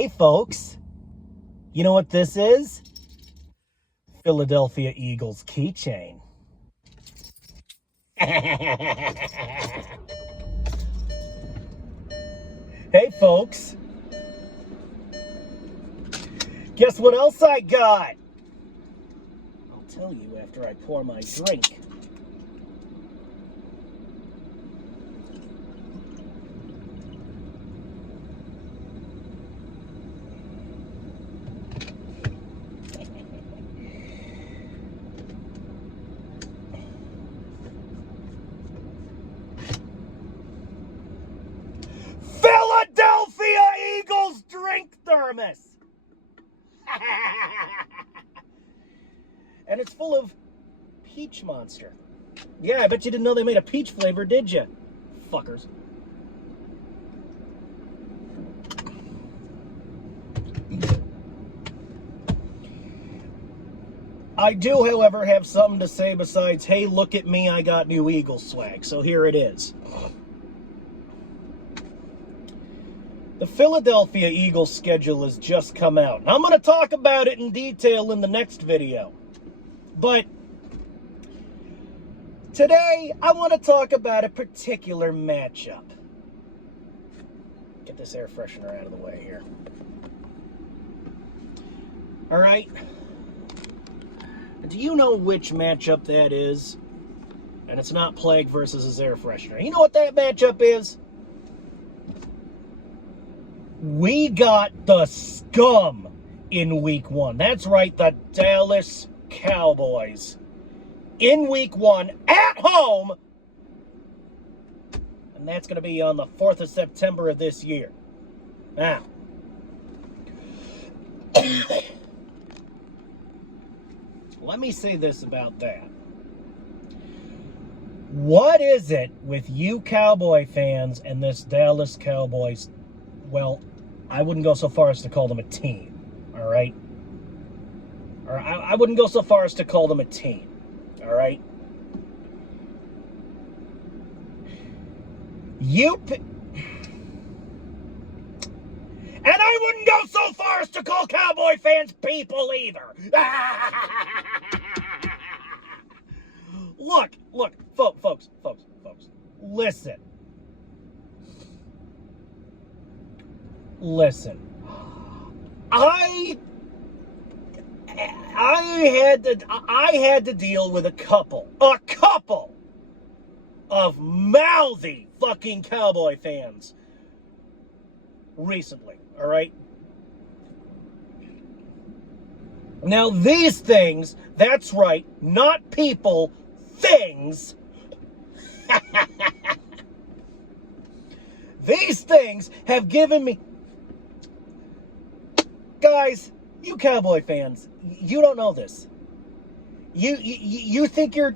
Hey folks, you know what this is? Philadelphia Eagles keychain. Hey folks, guess what else I got? I'll tell you after I pour my drink. Philadelphia Eagles drink thermos. And it's full of peach monster. Yeah, I bet you didn't know they made a peach flavor, did you? Fuckers. I do, however, have something to say besides, hey, look at me, I got new Eagles swag. So here it is. The Philadelphia Eagles schedule has just come out. I'm going to talk about it in detail in the next video. But today, I want to talk about a particular matchup. Get this air freshener out of the way here. All right. Do you know which matchup that is? And it's not Plague versus his air freshener. You know what that matchup is? We got the SCUM in week 1. That's right, the Dallas Cowboys. In week 1, at home. And that's going to be on the 4th of September of this year. Now. Let me say this about that. What is it with you Cowboy fans and this Dallas Cowboys? Well, I wouldn't go so far as to call them a team, all right? Or I wouldn't go so far as to call them a team, all right? And I wouldn't go so far as to call Cowboy fans people either. Look, folks, listen. I had to deal with a couple of mouthy fucking Cowboy fans recently, all right? Now these things, that's right, not people, things. These things have given me... Guys, you Cowboy fans, you don't know this. You think you're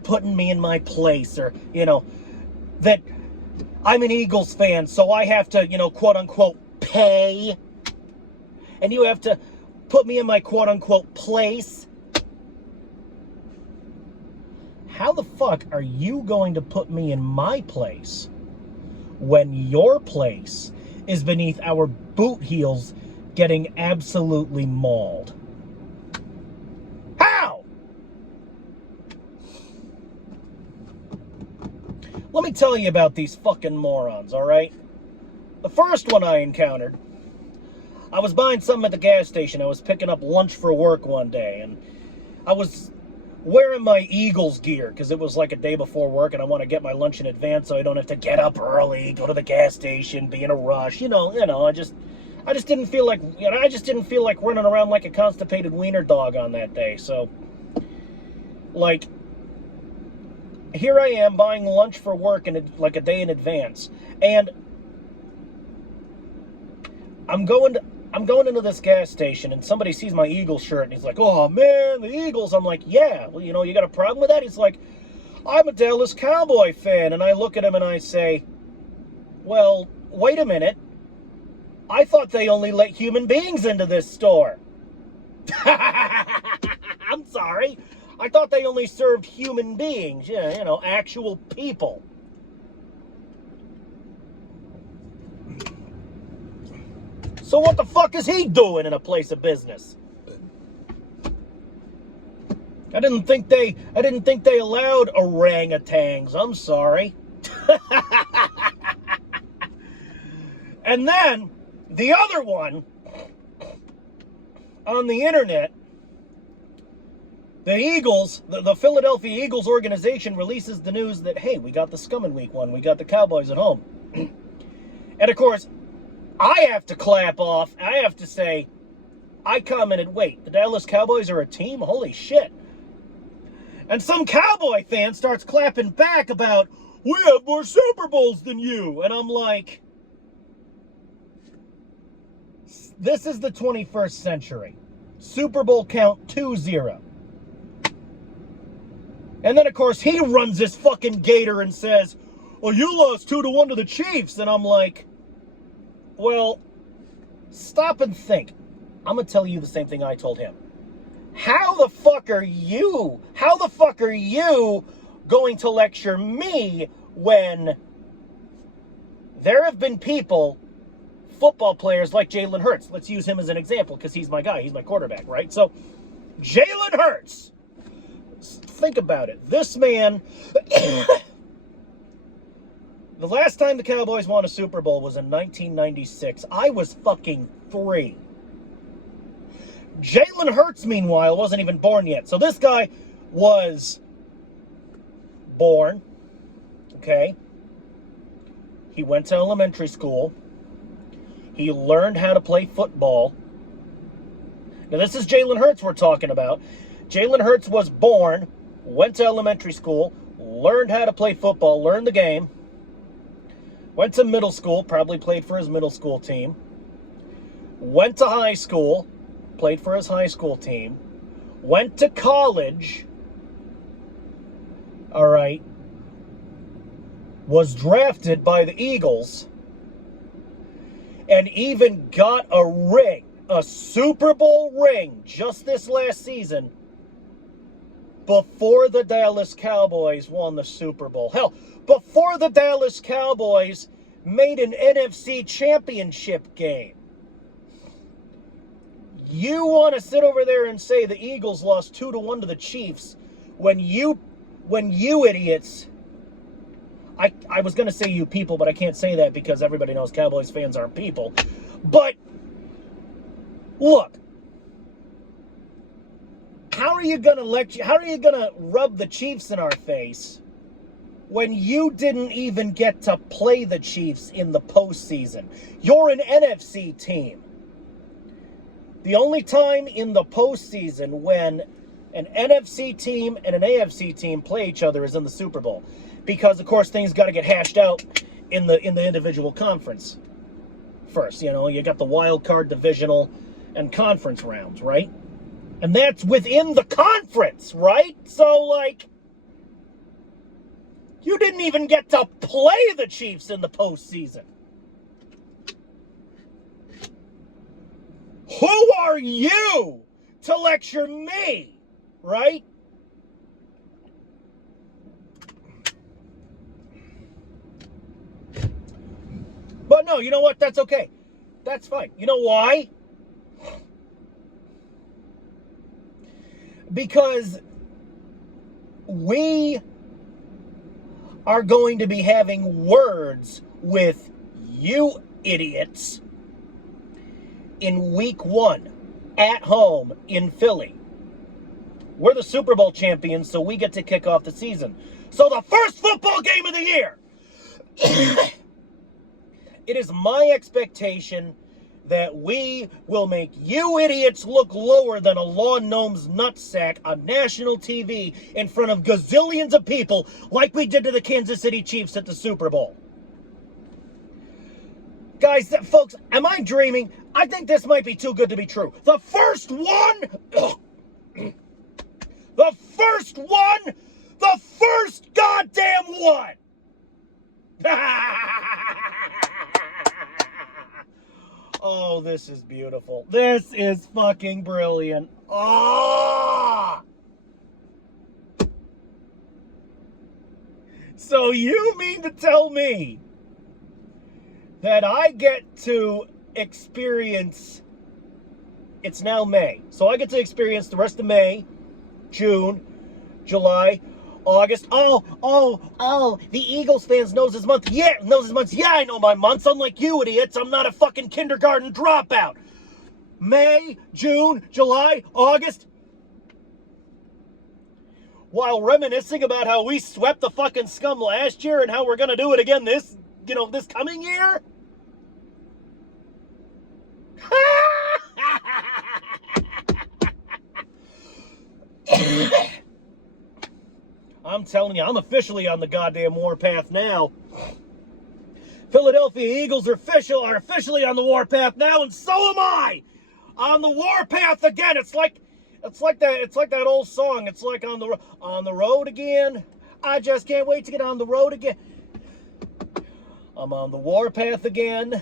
putting me in my place, or, you know, that I'm an Eagles fan, so I have to, you know, quote unquote pay, and you have to put me in my quote unquote place. How the fuck are you going to put me in my place when your place is beneath our boot heels getting absolutely mauled? How? Let me tell you about these fucking morons, all right? The first one I encountered, I was buying something at the gas station. I was picking up lunch for work one day, and I was wearing my Eagles gear because it was like a day before work, and I want to get my lunch in advance so I don't have to get up early, go to the gas station, be in a rush. You know, I just didn't feel like, I just didn't feel like running around like a constipated wiener dog on that day. So, like, here I am buying lunch for work in like a day in advance, and I'm going into this gas station, and somebody sees my Eagles shirt, and he's like, oh, man, the Eagles. I'm like, yeah, well, you know, you got a problem with that? He's like, I'm a Dallas Cowboy fan. And I look at him and I say, well, wait a minute. I thought they only let human beings into this store. I'm sorry. I thought they only served human beings, you know, actual people. So what the fuck is he doing in a place of business? I didn't think they allowed orangutans. I'm sorry. And then the other one on the internet, the Eagles, the Philadelphia Eagles organization releases the news that, hey, we got the SCUM in week 1. We got the Cowboys at home. And of course, I have to clap off. I have to say, I commented, wait, the Dallas Cowboys are a team? Holy shit. And some Cowboy fan starts clapping back about, we have more Super Bowls than you. And I'm like, this is the 21st century. Super Bowl count 2-0. And then, of course, he runs this fucking gator and says, well, you lost 2-1 to the Chiefs. And I'm like, well, stop and think. I'm going to tell you the same thing I told him. How the fuck are you going to lecture me when there have been people, football players like Jalen Hurts. Let's use him as an example because he's my guy. He's my quarterback, right? So, Jalen Hurts. Think about it. This man, the last time the Cowboys won a Super Bowl was in 1996. I was fucking 3. Jalen Hurts, meanwhile, wasn't even born yet. So this guy was born, okay? He went to elementary school. He learned how to play football. Now, this is Jalen Hurts we're talking about. Jalen Hurts was born, went to elementary school, learned how to play football, learned the game, went to middle school, probably played for his middle school team, went to high school, played for his high school team, went to college, all right, was drafted by the Eagles, and even got a ring, a Super Bowl ring, just this last season, before the Dallas Cowboys won the Super Bowl. Hell, before the Dallas Cowboys made an NFC championship game. You want to sit over there and say the Eagles lost 2-1 to the Chiefs when you idiots, I was going to say you people, but I can't say that because everybody knows Cowboys fans aren't people. But, look, how are you going to rub the Chiefs in our face when you didn't even get to play the Chiefs in the postseason? You're an NFC team. The only time in the postseason when an NFC team and an AFC team play each other is in the Super Bowl. Because, of course, things got to get hashed out in the individual conference first. You know, you got the wild card, divisional, and conference rounds, right? And that's within the conference, right? So, like, you didn't even get to play the Chiefs in the postseason. Who are you to lecture me, right? But no, you know what? That's okay. That's fine. You know why? Because we are going to be having words with you idiots in week 1 at home in Philly. We're the Super Bowl champions, so we get to kick off the season. So the first football game of the year, it is my expectation that we will make you idiots look lower than a lawn gnome's nutsack on national TV in front of gazillions of people like we did to the Kansas City Chiefs at the Super Bowl. Guys, folks, am I dreaming? I think this might be too good to be true. The first one, the first goddamn one. Oh, this is beautiful. This is fucking brilliant. Oh! So you mean to tell me that I get to experience, it's now May. So I get to experience the rest of May, June, July, August. Oh, the Eagles fans knows his month. Yeah, knows his months. Yeah, I know my months. Unlike you idiots, I'm not a fucking kindergarten dropout. May, June, July, August. While reminiscing about how we swept the fucking scum last year and how we're going to do it again this coming year. I'm telling you, I'm officially on the goddamn warpath now. Philadelphia Eagles are officially on the warpath now, and so am I. On the warpath again. It's like that old song. It's like on the road again. I just can't wait to get on the road again. I'm on the warpath again.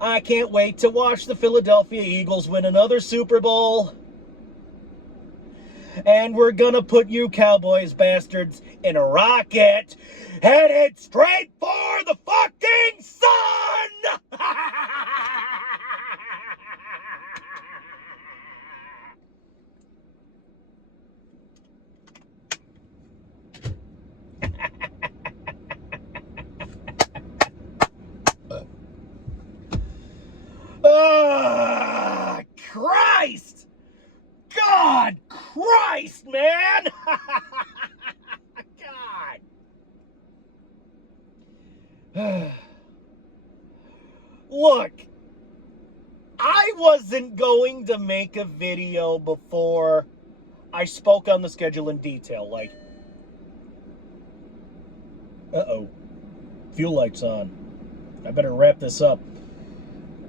I can't wait to watch the Philadelphia Eagles win another Super Bowl. And we're gonna put you Cowboys bastards in a rocket headed straight for the fucking sun! Christ! God Christ, man! God. Look, I wasn't going to make a video before I spoke on the schedule in detail. Like, uh-oh, fuel light's on. I better wrap this up.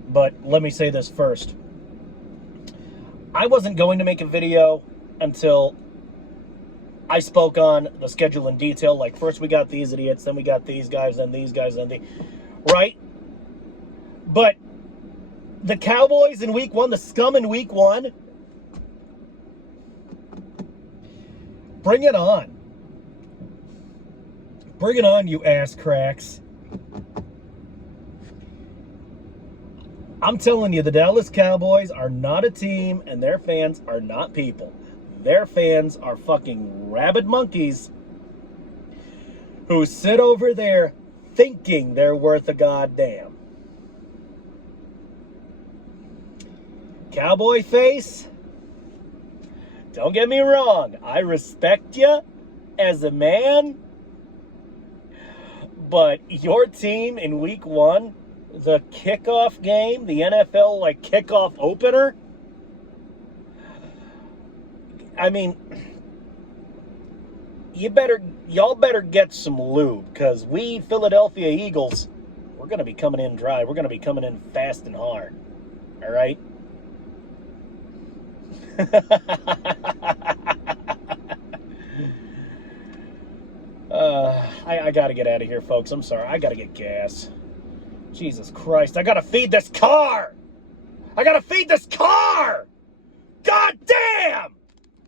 But let me say this first. I wasn't going to make a video until I spoke on the schedule in detail. Like, first we got these idiots, then we got these guys, then these guys, then the... Right? But the Cowboys in week one, the scum in week one, bring it on. Bring it on, you ass cracks. I'm telling you, the Dallas Cowboys are not a team, and their fans are not people. Their fans are fucking rabid monkeys who sit over there thinking they're worth a goddamn. Cowboy face, don't get me wrong, I respect you as a man, but your team in week one, the kickoff game, the NFL like kickoff opener, I mean, y'all better get some lube, because we Philadelphia Eagles, we're going to be coming in dry. We're going to be coming in fast and hard. All right? I got to get out of here, folks. I'm sorry. I got to get gas. Jesus Christ. I got to feed this car. God damn!